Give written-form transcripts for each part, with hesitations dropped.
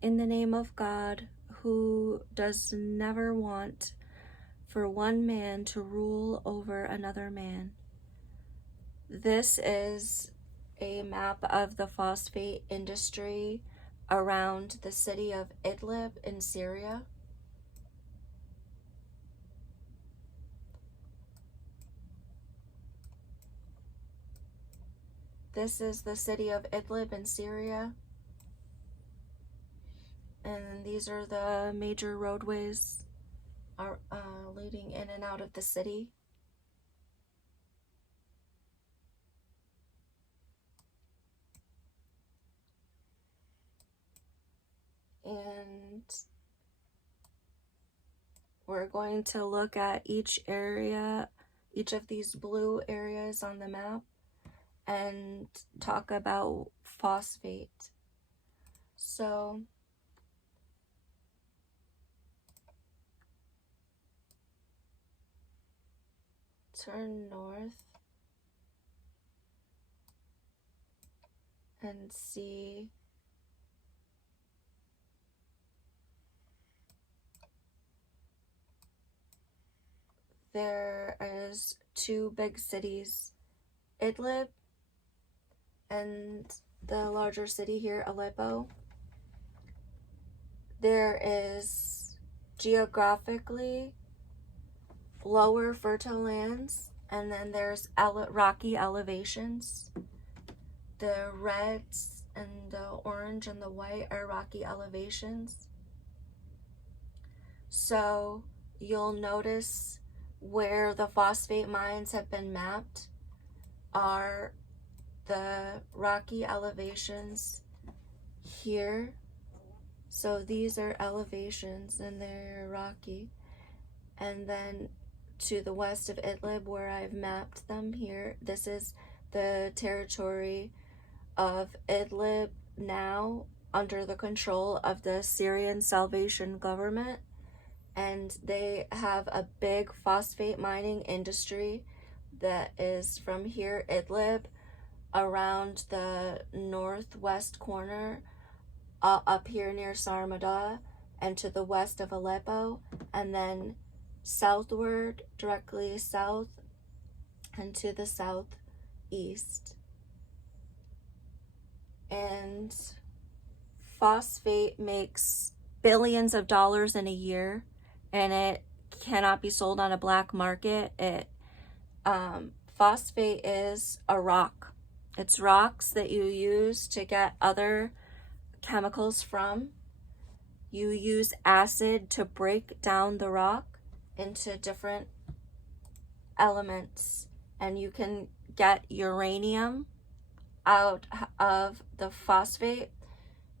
in the name of God, who does never want for one man to rule over another man. This is a map of the phosphate industry around the city of Idlib in Syria. This is the city of Idlib in Syria. And these are the major roadways leading in and out of the city. And we're going to look at each area, each of these blue areas on the map, and talk about phosphate. So turn north and see there is two big cities, Idlib and the larger city here, Aleppo. There is geographically lower fertile lands, and then there's rocky elevations. The reds and the orange and the white are rocky elevations. So you'll notice where the phosphate mines have been mapped are the rocky elevations here. So these are elevations and they're rocky. And then to the west of Idlib, where I've mapped them here, this is the territory of Idlib now under the control of the Syrian Salvation Government. And they have a big phosphate mining industry that is from here, Idlib, around the northwest corner, up here near Sarmada, and to the west of Aleppo, and then southward, directly south, and to the southeast. And phosphate makes billions of dollars in a year, and it cannot be sold on a black market. Phosphate is a rock. It's rocks that you use to get other chemicals from. You use acid to break down the rock into different elements, and you can get uranium out of the phosphate.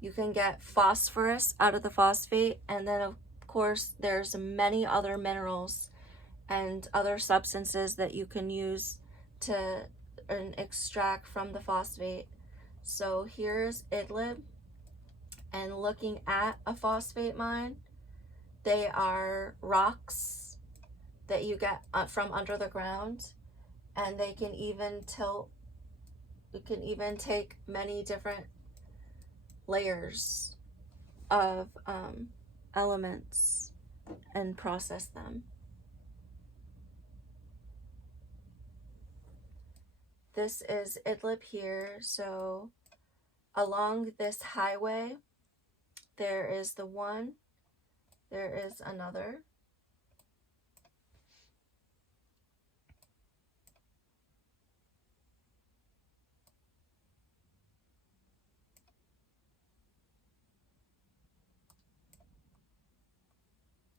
You can get phosphorus out of the phosphate, and then of course there's many other minerals and other substances that you can use to extract from the phosphate. So here's Idlib, and looking at a phosphate mine, they are rocks that you get from under the ground, and they can even tilt. You can even take many different layers of elements and process them. This is Idlib here. So along this highway, there is the one, there is another.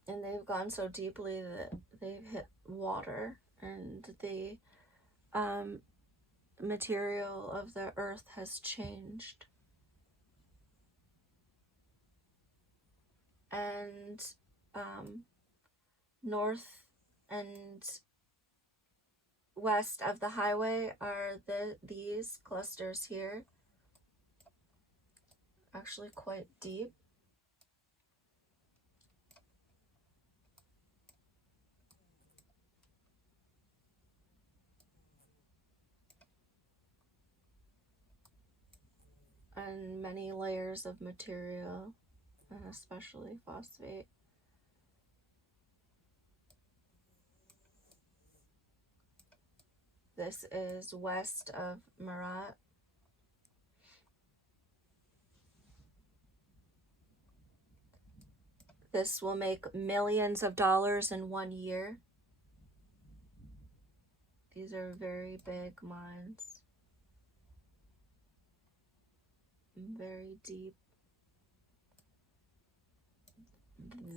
And they've gone so deeply that they've hit water, and the material of the earth has changed. And north and west of the highway are these clusters here, actually quite deep. And many layers of material. and especially phosphate. This is west of Marat. This will make millions of dollars in 1 year. These are very big mines. Very deep.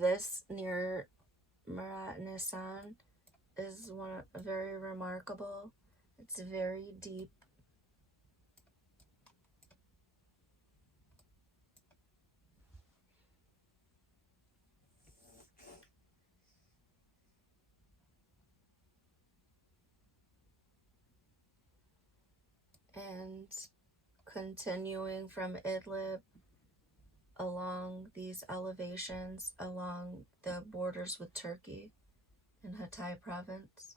This near Marat Nissan is very remarkable. It's very deep. And continuing from Idlib along these elevations, along the borders with Turkey in Hatay province.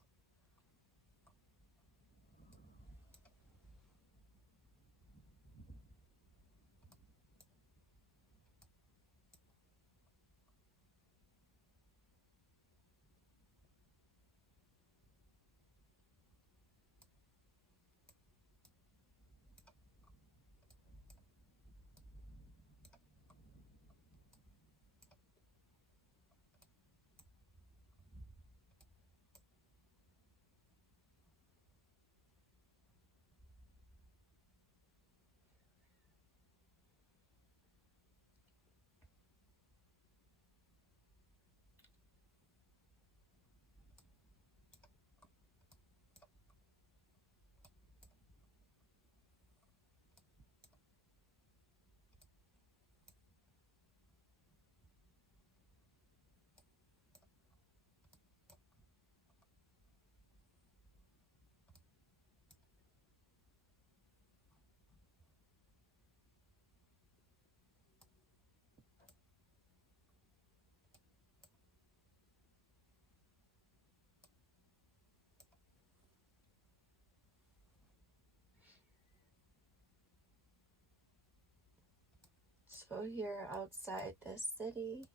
So here outside the city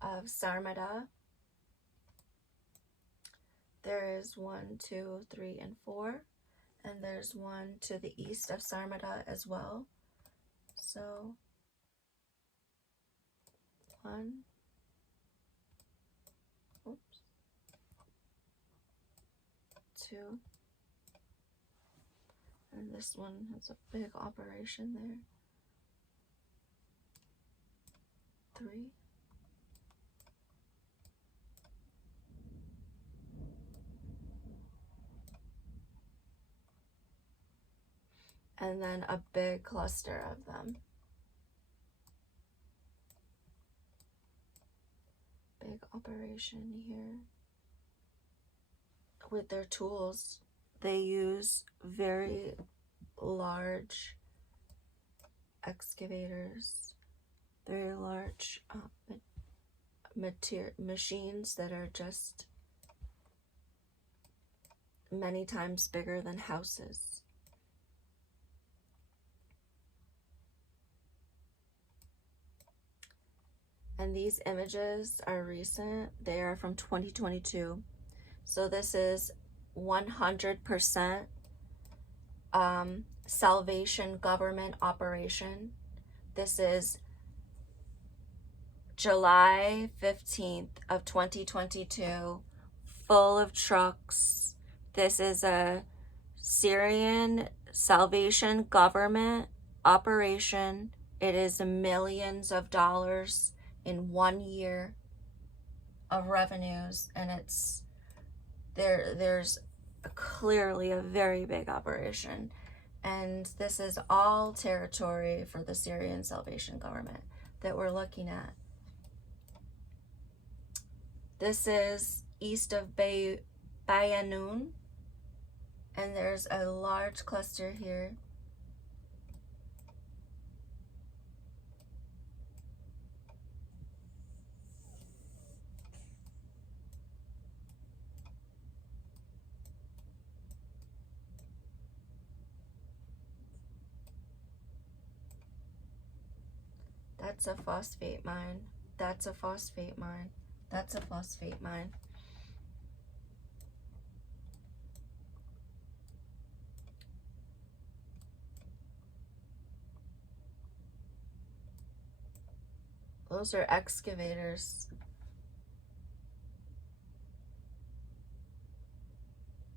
of Sarmada, there is 1, 2, 3, and 4. And there's one to the east of Sarmada as well. So 1, oops, 2, and this one has a big operation there. 3. And then a big cluster of them. Big operation here. With their tools, they use very large excavators, very large machines that are just many times bigger than houses. And these images are recent. They are from 2022. So this is 100% Salvation government operation. This is July 15th of 2022, full of trucks. This is a Syrian Salvation government operation. It is millions of dollars in 1 year of revenues, and there's clearly a very big operation, and this is all territory for the Syrian Salvation government that we're looking at. This is east of Bayanoun, and there's a large cluster here. That's a phosphate mine. That's a phosphate mine. That's a phosphate mine. Those are excavators.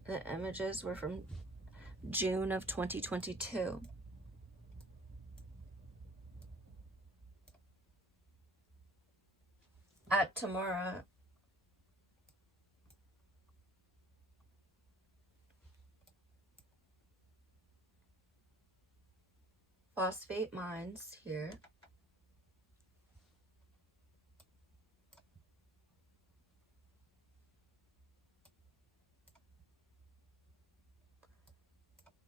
The images were from June of 2022. At Tamara, phosphate mines here.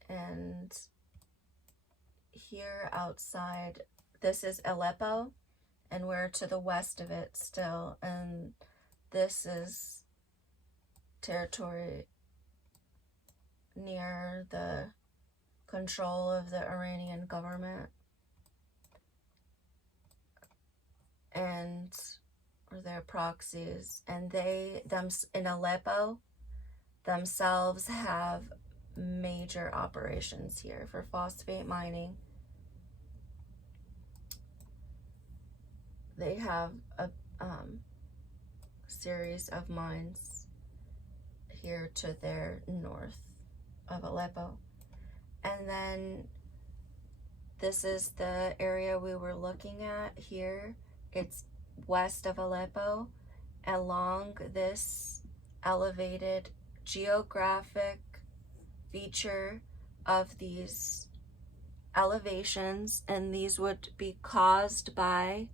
And here outside, this is Aleppo, and we're to the west of it still, and this is territory near the control of the Iranian government, and or their proxies, and they in Aleppo themselves have major operations here for phosphate mining. They have a series of mines here to their north of Aleppo. And then this is the area we were looking at here. It's west of Aleppo. Along this elevated geographic feature of these elevations, and these would be caused by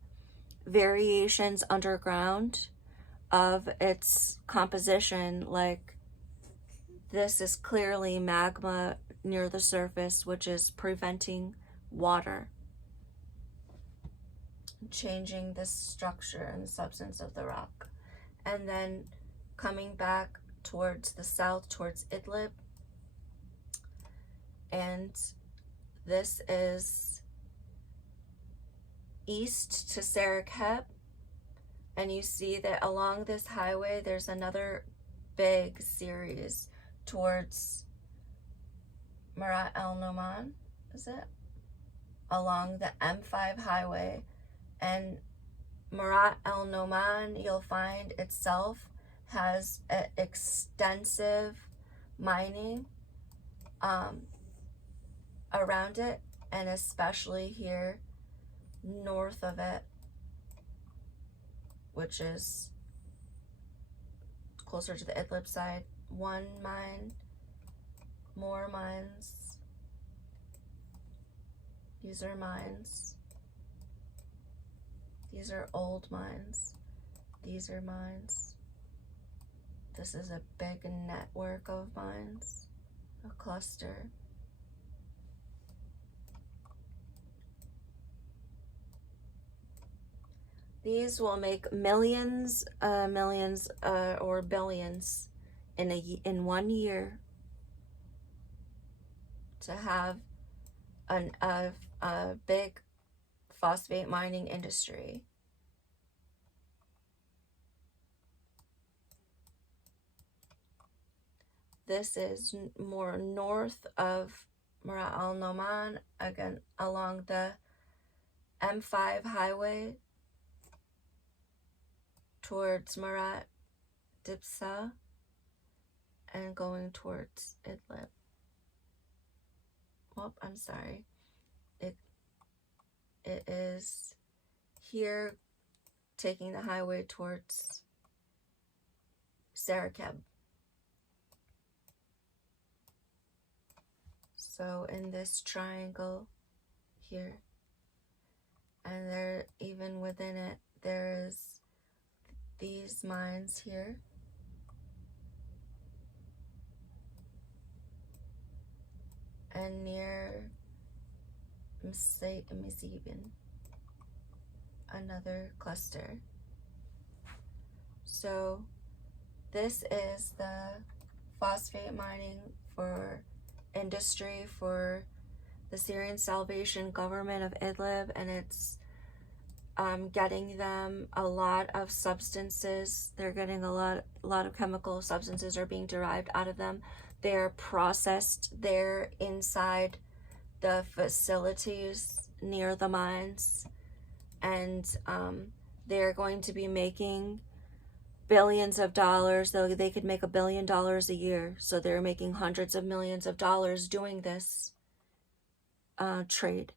variations underground of its composition. Like this is clearly magma near the surface, which is preventing water, changing the structure and substance of the rock. And then coming back towards the south, towards Idlib, and this is east to Sarakeb, and you see that along this highway there's another big series towards Marat El Noman, is it? Along the M5 highway. And Marat El Noman, you'll find itself has extensive mining around it, and especially here north of it, which is closer to the Idlib side. One mine, more mines. These are mines. These are old mines. These are mines. This is a big network of mines, a cluster. These will make millions, or billions in 1 year to have a big phosphate mining industry. This is more north of Marat Al Noman, again along the M5 highway towards Marat Dibsa and going towards Idlib. Oh, I'm sorry. It is here taking the highway towards Sarakeb. So in this triangle here, and there, even within it, there is these mines here. And near Mizibin, another cluster. So this is the phosphate mining for industry for the Syrian Salvation Government of Idlib, and it's getting them a lot of substances. They're getting a lot of chemical substances are being derived out of them. They're processed there inside the facilities near the mines, and they're going to be making billions of dollars, though they could make $1 billion a year. So they're making hundreds of millions of dollars doing this trade.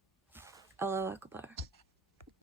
Allahu Akbar.